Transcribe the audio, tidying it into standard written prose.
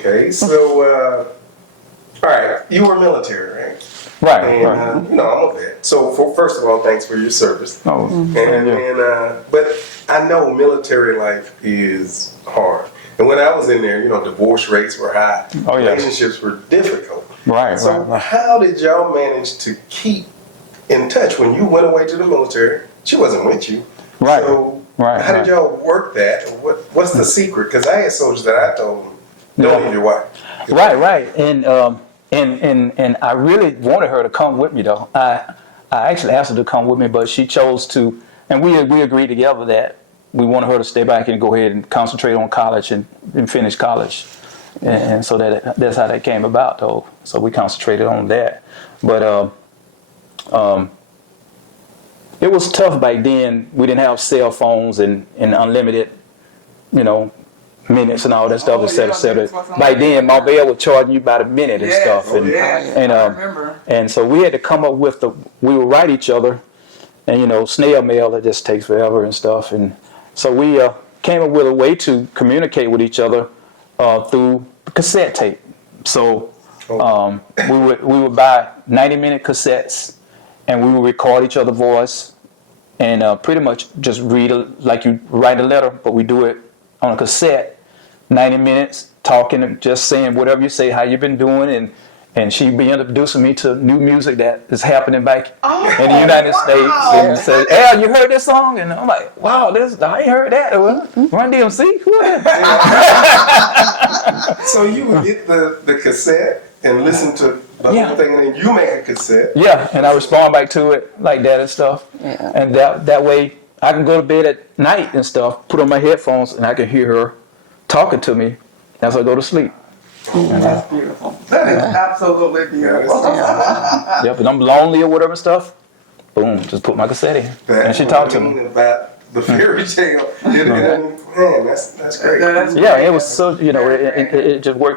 Okay, so all right, you were military, right? Right. And Right. you know, I'm a vet. So first of all, thanks for your service. Oh, But I know military life is hard. And when I was in there, you know, divorce rates were high. Oh, yeah. Relationships were difficult. Right, So right. how did y'all manage to keep in touch when you went away to the military? She wasn't with you. Right. So Right, how right. did y'all work that? What's the secret? Because I had soldiers that I told them, don't leave your wife. Right. And I really wanted her to come with me though. I actually asked her to come with me, but she chose to, and we agreed together that we wanted her to stay back and go ahead and concentrate on college and finish college. And so that's how that came about though. So we concentrated on that. But it was tough back then. We didn't have cell phones and unlimited, you know, minutes and all that stuff, et cetera. Back then, Mobile was charging you about a minute and stuff. And, I remember. and so we had to come up with we would write each other, and, you know, snail mail, it just takes forever and stuff. And so we came up with a way to communicate with each other through cassette tape. So we would buy 90-minute cassettes, and we would record each other's voice, and pretty much just read like you write a letter, but we do it on a cassette, 90 minutes, talking, just saying whatever you say, how you been doing, and she be introducing me to new music that is happening back in the United States, and say, "Hey, you heard this song?" And I'm like, "Wow, I ain't heard that." Run DMC? Who is that? So you would get the cassette and listen to the whole thing, and then you make a cassette. Yeah, and I respond back to it like that and stuff. Yeah. And that way I can go to bed at night and stuff, put on my headphones, and I can hear her talking to me as I go to sleep. That's beautiful. That is absolutely beautiful. Yep, and I'm lonely or whatever stuff, boom, just put my cassette in. And she talked to me. About the fairy tale. Man, that's great. Yeah, it was so, you know, it just worked.